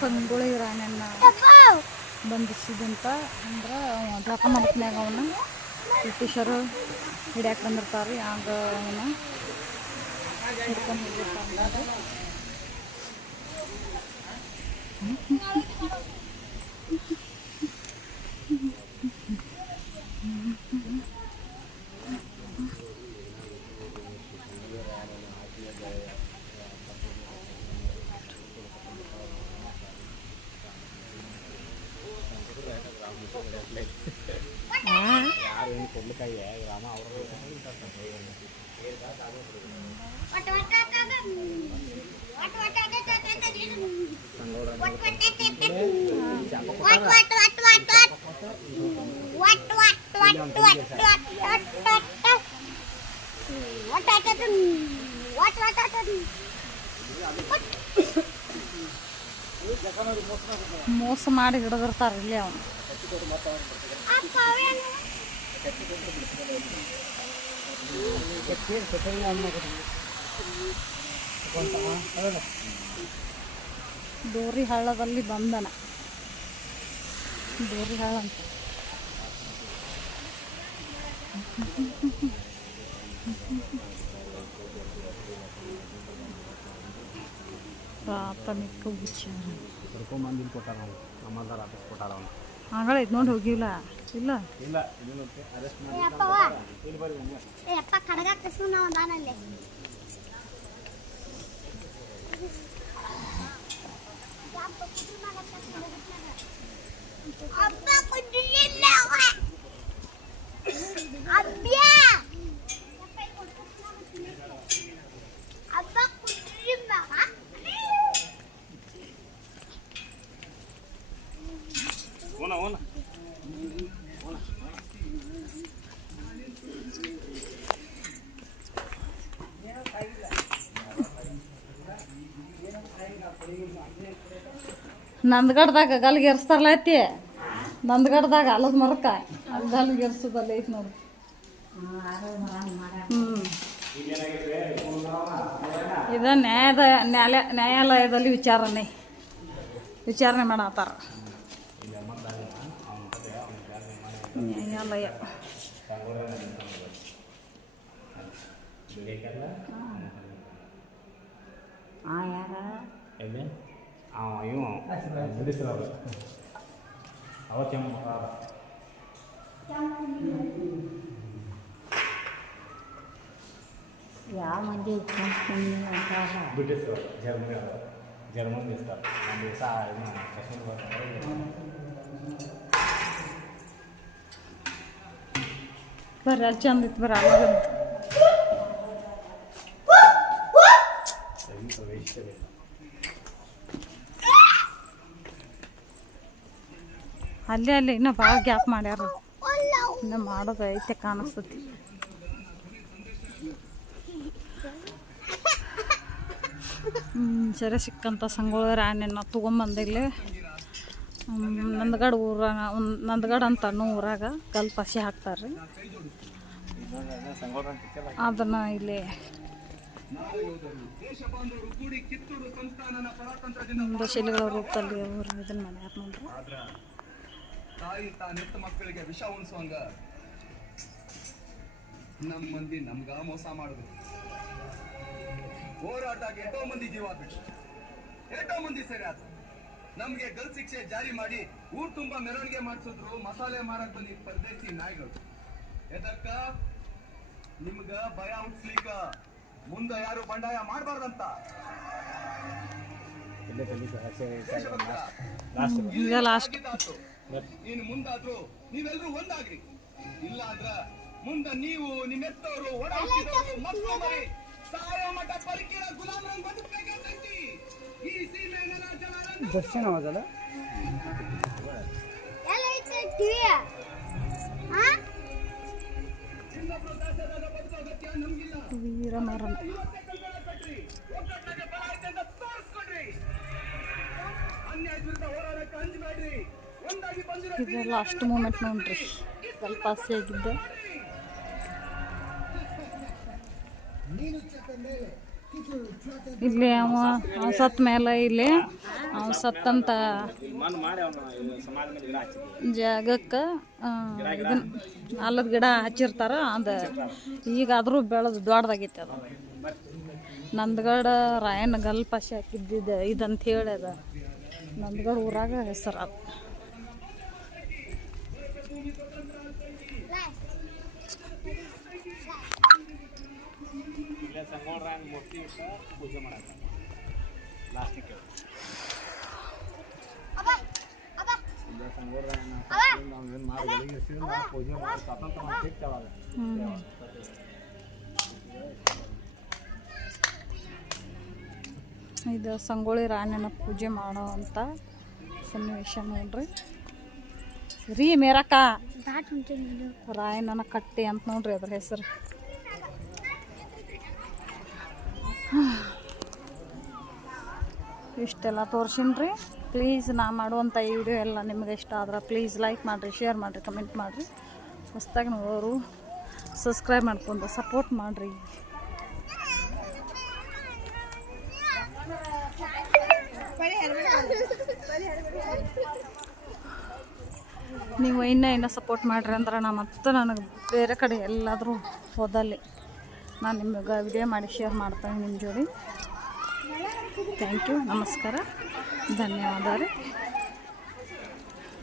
ಸಂಗೊಳ್ಳಿ ರಾಯಣ್ಣ ಬಂಧಿಸಿದಂತ ಅಂದ್ರೆ ಅವ ಮಾಡ್ತಾಗ ಅವನ್ನ ಬ್ರಿಟಿಷರು ಹಿಡ್ಯಾಕ ಬಂದಿರ್ತಾರೆ ಆಗ ಅವನ ಹಿಡ್ಕೊಂಡು ಹೋಗಿರ್ತಾರೆ ಮೋಸ ಮಾಡಿ ಹಿಡಿದಿರ್ತಾರೆ ಇಲ್ಲಿ ಅವನು. ಡೋರಿ ಹಳ್ಳದಲ್ಲಿ ಬಂದನ ಡೋರಿ ಹಳ್ಳ ಅಂತ ಪ್ರಾಥಮಿಕ ವಿಚಾರ ಕರ್ಕೊಂಬಂದಿಲ್ಲಿ ಕೊಟ್ಟಾರ ನಾವು ನಮ್ಮದಾರ ಆಫೀಸ್ ಕೊಟ್ಟಾರ ಅವನು ಆಗಲ್ಲ ಇದು ನೋಡಿ ಹೋಗಿಲ್ಲ. ಇಲ್ಲ? ಇಲ್ಲ ಅರೆಸ್ಟ್ ಮಾಡಿ ನಂದಗಡ್ದಾಗ ಗಲ್ಗೆ ಎರ್ಸ್ತಾರಲ್ಲ ಐತಿ ನಂದಗಡ್ದಾಗ ಅಲ್ಲದ ಮರಕ ಅಲ್ಲಿ ಗಲ್ಗೆ ಎರ್ಸೋದಲ್ಲ ಐತಿ ನೋಡಿ. ಹ್ಞೂ ಇದು ನ್ಯಾಯದ ನ್ಯಾಯಾಲಯ ನ್ಯಾಯಾಲಯದಲ್ಲಿ ವಿಚಾರಣೆ. ವಿಚಾರಣೆ ಮಾಡತ್ತಾರ ನ್ಯಾಯಾಲಯ. ಎಲ್ಲಿ ಅವ ಇವ. ಬಿಡಿಸ್ರವ್ರು ಅವತ್ತೇ ಯಾವ ಮಂದಿ ಬಿಟ್ಟಿಸ್ರು ಜರ್ಮನಿ ಜರ್ಮನ್ ಇಸ್ತಾರೆ ನಮ್ಮ ಇದು ಕಾಶ್ಮೀರ ಬರ್ತಾರೆ. ಬರ್ರಿ ಚಂದ ಇತ್ತು ಬರ ಅಲ್ಲಿ ಸರಿ ಪ್ರವೇಶಿಸಬೇಕು ಅಲ್ಲೇ, ಅಲ್ಲಿ. ಇನ್ನೂ ಭಾಳ ಗ್ಯಾಪ್ ಮಾಡ್ಯಾರ. ಇನ್ನು ಮಾಡೋದು ಐತೆ ಕಾಣಿಸ್ತತಿ. ಸರಿ ಸಿಕ್ಕಂಥ ಸಂಗೊಳ್ಳಿ ರಾಣಿನ ತೊಗೊಂಬಂದಿಲ್ಲಿ. ನಂದಗಡ ಒಂದು ನಂದಗಡ ಅಂತ ಅನ್ನೋ ಊರಾಗ ಕಲ್ಪಸಿ ಹಾಕ್ತಾರೆ ಅದನ್ನು ಇಲ್ಲಿ ಶಿಲೆಗಳ ರೂಪದಲ್ಲಿ ಅವರು ಇದನ್ನ ಮಾಡ್ಯಾರ ನೋಡ್ರಿ. ತಾಯಿ ತಾನೆತ್ತ ಮಕ್ಕಳಿಗೆ ವಿಷ ಉಣಿಸುವಂಗ ನಮ್ಮ ಮಂದಿ ನಮ್ಗ ಮೋಸ ಮಾಡುದು. ಹೋರಾಟಕ್ಕೆ ಎಷ್ಟೋ ಮಂದಿ ಜೀವ ಬಿಟ್ಟು ಎಷ್ಟೋ ಮಂದಿ ಸರಿ ಅದು ನಮ್ಗೆ ಗಲ್ ಶಿಕ್ಷೆ ಜಾರಿ ಮಾಡಿ ಊರ್ ತುಂಬಾ ಮೆರವಣಿಗೆ ಮಾಡಿಸಿದ್ರು ಮಸಾಲೆ ಮಾರಕ್ ಬಂದಿ ಪರದೇಶಿ ನಾಯಿಗಳು. ಎದಕ್ಕ? ನಿಮ್ಗ ಭಯ ಹುಟ್ಸ್ಲಿಕ್ಕ. ಮುಂದ ಯಾರು ಬಂಡಾಯ ಮಾಡಬಾರ್ದಂತ. ಲಾಸ್ಟ್ ಇನ್ನು ಮುಂದಾದ್ರೂ ನೀವೆಲ್ಲರೂ ಒಂದಾಗ್ರಿ. ಇಲ್ಲ ಅಂದ್ರ ಮುಂದ ನೀವು ನಿಮ್ಮೆತ್ತವರು ಒಡ ಹುಟ್ಟಿದವರು ಮಕ್ಕಳು ಮರಿ ಸಾಯೋ ಮಠ ಪರಿಕಿರ ಈ ಸೀಮೆ ನೆಲ ದರ್ಶನ ಹೋದಲ್ಲ? ಎಲ್ಲ ಐತೆ ಟಿವಿ. ಹಾ ಇನ್ನೊಬ್ರು ಇದು ಲಾಸ್ಟ್ ಮೂಮೆಂಟ್ ನೋಡ್ರಿ. ಸ್ವಲ್ಪ ಆಸೆ ಆಗಿದ್ದೆ ಇಲ್ಲಿ ಅವ ಅವ ಸತ್ತ ಮೇಲೆ ಇಲ್ಲಿ ಅವ ಸತ್ತಂತ ಜಾಗಕ್ಕ ಇದನ್ನ ಆಲದ ಗಿಡ ಹಚ್ಚಿರ್ತಾರ, ಅದು ಈಗಾದರೂ ಬೆಳೆದು ದೊಡ್ಡದಾಗೈತೆ ಅದು. ನಂದಗಡ ರಾಯನ ಗಲ್ಪಾಶಿ ಹಾಕಿದ್ದಿದ್ದು ಇದಂತ ಹೇಳಿ ಅದ. ನಂದಗಡ ಊರಾಗ ಹೆಸರು ಇಲ್ಲೇ ಸಂಗೋಳ್ರಾಯನ ಮೂರ್ತಿ ಪೂಜೆ ಮಾಡಕ್ಕೆ. ಲಾಸ್ಟಿಗೆ ಇಲ್ಲೇ ಸಂಗೋಳ್ರಾಯನ ನಾವು ಏನು ಮಾಡಿ ಪೂಜೆ ಮಾಡಿ ಇದು ಸಂಗೊಳ್ಳಿ ರಾಯಣ್ಣನ ಪೂಜೆ ಮಾಡೋ ಅಂತ ಸನ್ನಿವೇಶ ನೋಡ್ರಿ. ರೀ ಮೇರಕ್ಕ. ರಾಯ ನನ್ನ ರಾಯಣ್ಣನ ಕಟ್ಟೆ ಅಂತ ನೋಡ್ರಿ ಅದ್ರ ಹೆಸರು. ಇಷ್ಟೆಲ್ಲ ತೋರ್ಸಿನ್ರಿ. ಪ್ಲೀಸ್ ನಾ ಮಾಡುವಂಥ ಈ ವಿಡಿಯೋ ಎಲ್ಲ ನಿಮ್ಗೆ ಇಷ್ಟ ಆದ್ರೆ ಪ್ಲೀಸ್ ಲೈಕ್ ಮಾಡಿರಿ ಶೇರ್ ಮಾಡಿರಿ ಕಮೆಂಟ್ ಮಾಡಿರಿ. ಹೊಸ್ದಾಗಿ ನೋಡೋರು ಸಬ್ಸ್ಕ್ರೈಬ್ ಮಾಡ್ಕೊಂಡು ಸಪೋರ್ಟ್ ಮಾಡಿರಿ. ನೀವು ಇನ್ನೂ ಇನ್ನೂ ಸಪೋರ್ಟ್ ಮಾಡಿರಿ ಅಂದ್ರೆ ನಾ ಮತ್ತೆ ನನಗೆ ಬೇರೆ ಕಡೆ ಎಲ್ಲಾದರೂ ಹೋದಲ್ಲಿ ನಾನು ನಿಮಗೆ ವಿಡಿಯೋ ಮಾಡಿ ಶೇರ್ ಮಾಡ್ತೀನಿ ನಿಮ್ಮ ಜೋಡಿ. ಥ್ಯಾಂಕ್ ಯು ನಮಸ್ಕಾರ. ಧನ್ಯವಾದ ರೀ.